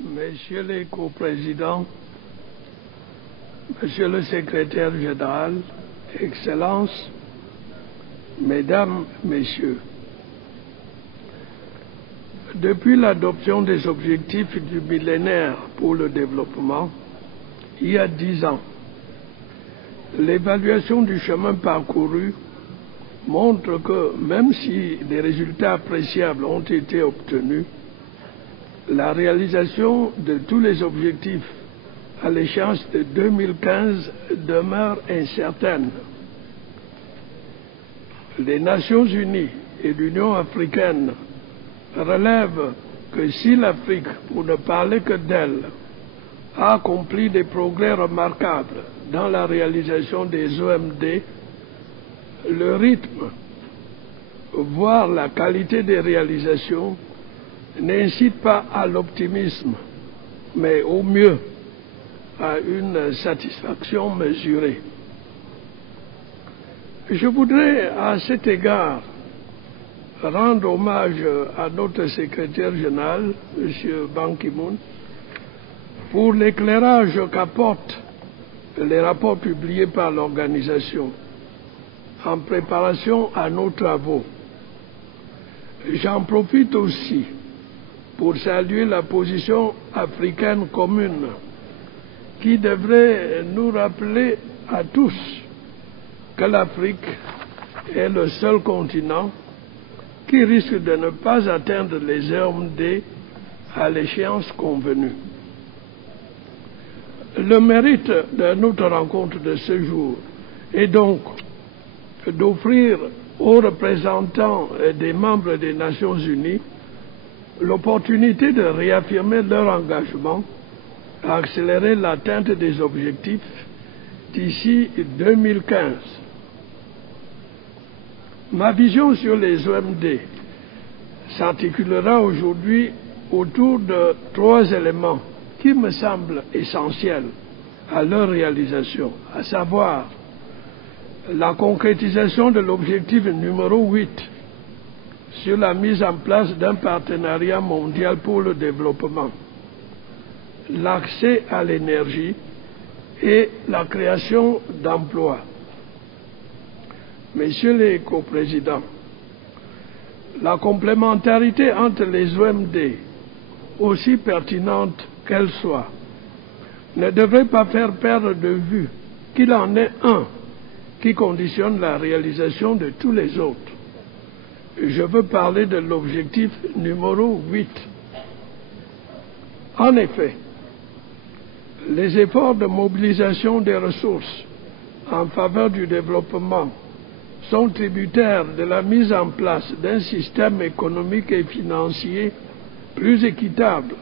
Messieurs les coprésidents, Monsieur le secrétaire général, Excellences, Mesdames, Messieurs, depuis l'adoption des objectifs du millénaire pour le développement, il y a 10 ans, l'évaluation du chemin parcouru montre que même si des résultats appréciables ont été obtenus, la réalisation de tous les objectifs à l'échéance de 2015 demeure incertaine. Les Nations Unies et l'Union africaine relèvent que si l'Afrique, pour ne parler que d'elle, a accompli des progrès remarquables dans la réalisation des OMD, le rythme, voire la qualité des réalisations, n'incite pas à l'optimisme, mais au mieux à une satisfaction mesurée. Je voudrais à cet égard rendre hommage à notre secrétaire général, M. Ban Ki-moon, pour l'éclairage qu'apportent les rapports publiés par l'organisation en préparation à nos travaux. J'en profite aussi pour saluer la position africaine commune qui devrait nous rappeler à tous que l'Afrique est le seul continent qui risque de ne pas atteindre les OMD à l'échéance convenue. Le mérite de notre rencontre de ce jour est donc d'offrir aux représentants des membres des Nations Unies l'opportunité de réaffirmer leur engagement à accélérer l'atteinte des objectifs d'ici 2015. Ma vision sur les OMD s'articulera aujourd'hui autour de 3 éléments qui me semblent essentiels à leur réalisation, à savoir la concrétisation de l'objectif numéro 8 sur la mise en place d'un partenariat mondial pour le développement, l'accès à l'énergie et la création d'emplois. Messieurs les coprésidents, la complémentarité entre les OMD, aussi pertinente qu'elle soit, ne devrait pas faire perdre de vue qu'il en est un qui conditionne la réalisation de tous les autres. Je veux parler de l'objectif numéro 8. En effet, les efforts de mobilisation des ressources en faveur du développement sont tributaires de la mise en place d'un système économique et financier plus équitable,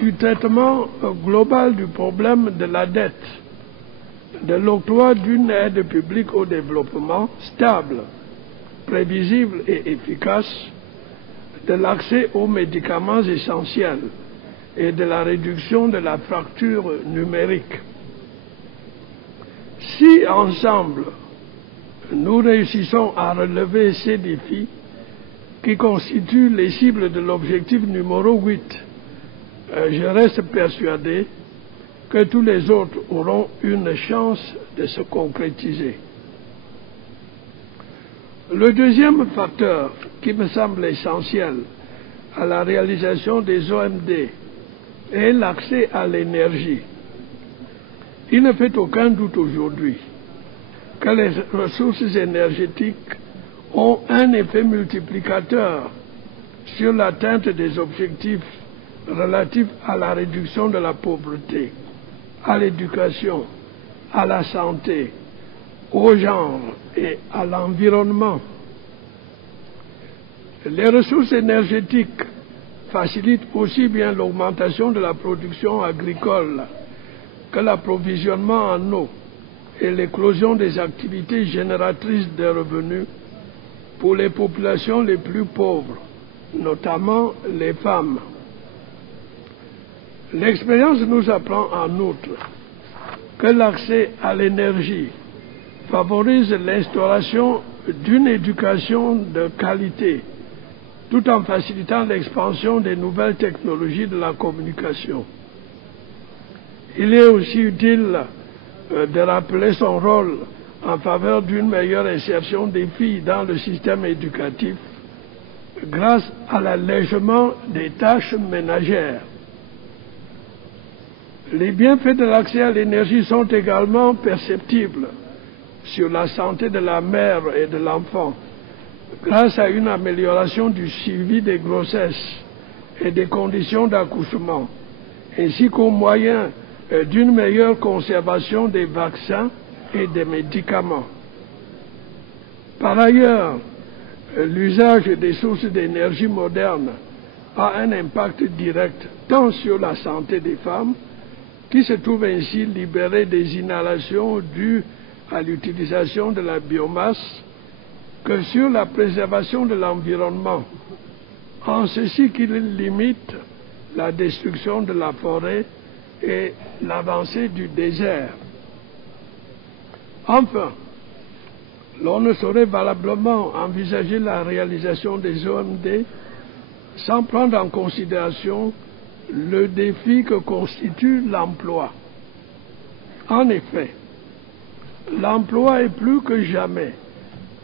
du traitement global du problème de la dette, de l'octroi d'une aide publique au développement stable, prévisible et efficace, de l'accès aux médicaments essentiels et de la réduction de la fracture numérique. Si ensemble nous réussissons à relever ces défis qui constituent les cibles de l'objectif numéro 8, je reste persuadé que tous les autres auront une chance de se concrétiser. Le deuxième facteur qui me semble essentiel à la réalisation des OMD est l'accès à l'énergie. Il ne fait aucun doute aujourd'hui que les ressources énergétiques ont un effet multiplicateur sur l'atteinte des objectifs relatifs à la réduction de la pauvreté, à l'éducation, à la santé, au genre et à l'environnement. Les ressources énergétiques facilitent aussi bien l'augmentation de la production agricole que l'approvisionnement en eau et l'éclosion des activités génératrices de revenus pour les populations les plus pauvres, notamment les femmes. L'expérience nous apprend en outre que l'accès à l'énergie favorise l'instauration d'une éducation de qualité tout en facilitant l'expansion des nouvelles technologies de la communication. Il est aussi utile de rappeler son rôle en faveur d'une meilleure insertion des filles dans le système éducatif grâce à l'allègement des tâches ménagères. Les bienfaits de l'accès à l'énergie sont également perceptibles sur la santé de la mère et de l'enfant grâce à une amélioration du suivi des grossesses et des conditions d'accouchement, ainsi qu'au moyen d'une meilleure conservation des vaccins et des médicaments. Par ailleurs, l'usage des sources d'énergie modernes a un impact direct tant sur la santé des femmes, qui se trouvent ainsi libérées des inhalations dues à l'utilisation de la biomasse, que sur la préservation de l'environnement, en ceci qu'il limite la destruction de la forêt et l'avancée du désert. Enfin, l'on ne saurait valablement envisager la réalisation des OMD sans prendre en considération le défi que constitue l'emploi. En effet, l'emploi est plus que jamais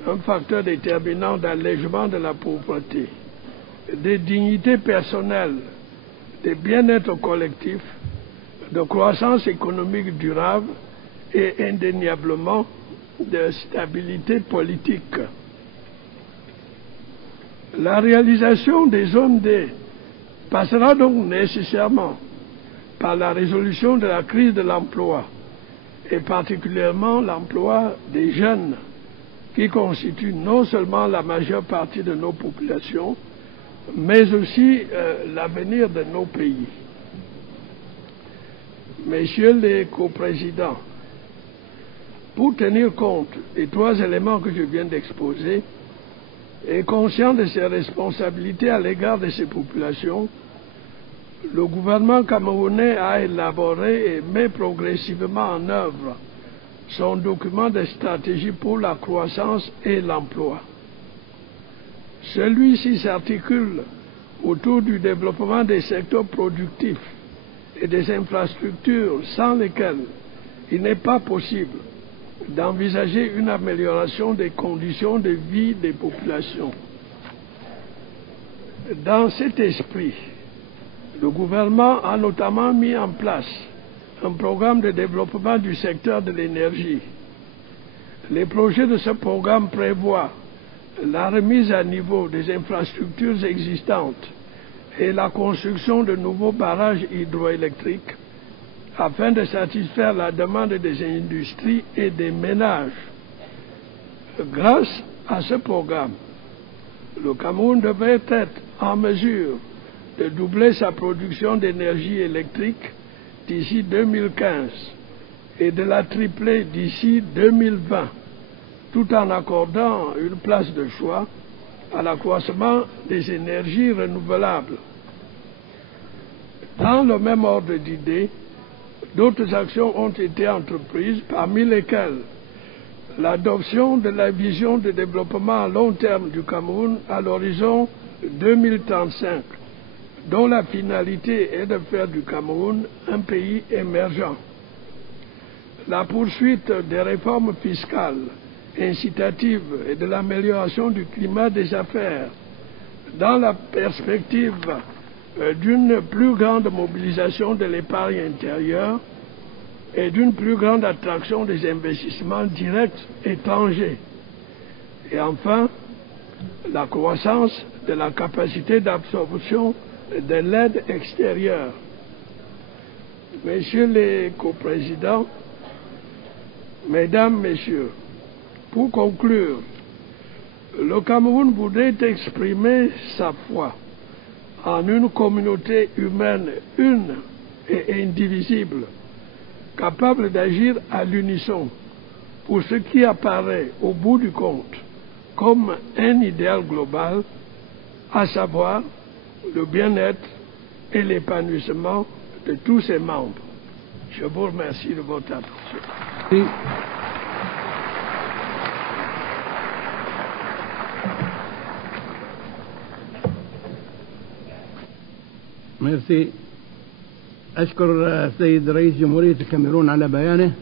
un facteur déterminant d'allègement de la pauvreté, de dignité personnelle, de bien-être collectif, de croissance économique durable et indéniablement de stabilité politique. La réalisation des zones D passera donc nécessairement par la résolution de la crise de l'emploi, et particulièrement l'emploi des jeunes, qui constituent non seulement la majeure partie de nos populations, mais aussi l'avenir de nos pays. Messieurs les coprésidents, pour tenir compte des trois éléments que je viens d'exposer, et conscient de ses responsabilités à l'égard de ces populations, le gouvernement camerounais a élaboré et met progressivement en œuvre son document de stratégie pour la croissance et l'emploi. Celui-ci s'articule autour du développement des secteurs productifs et des infrastructures sans lesquelles il n'est pas possible d'envisager une amélioration des conditions de vie des populations. Dans cet esprit, le gouvernement a notamment mis en place un programme de développement du secteur de l'énergie. Les projets de ce programme prévoient la remise à niveau des infrastructures existantes et la construction de nouveaux barrages hydroélectriques afin de satisfaire la demande des industries et des ménages. Grâce à ce programme, le Cameroun devrait être en mesure de doubler sa production d'énergie électrique d'ici 2015 et de la tripler d'ici 2020, tout en accordant une place de choix à l'accroissement des énergies renouvelables. Dans le même ordre d'idées, d'autres actions ont été entreprises, parmi lesquelles l'adoption de la vision de développement à long terme du Cameroun à l'horizon 2035, dont la finalité est de faire du Cameroun un pays émergent. La poursuite des réformes fiscales incitatives et de l'amélioration du climat des affaires dans la perspective d'une plus grande mobilisation de l'épargne intérieure et d'une plus grande attraction des investissements directs étrangers. Et enfin, la croissance de la capacité d'absorption de l'aide extérieure. Messieurs les coprésidents, Mesdames, Messieurs, pour conclure, le Cameroun voudrait exprimer sa foi en une communauté humaine une et indivisible, capable d'agir à l'unisson pour ce qui apparaît au bout du compte comme un idéal global, à savoir le bien-être et l'épanouissement de tous ses membres. Je vous remercie de votre attention. ميرسي. أشكر السيد رئيس جمهورية الكاميرون على بيانه.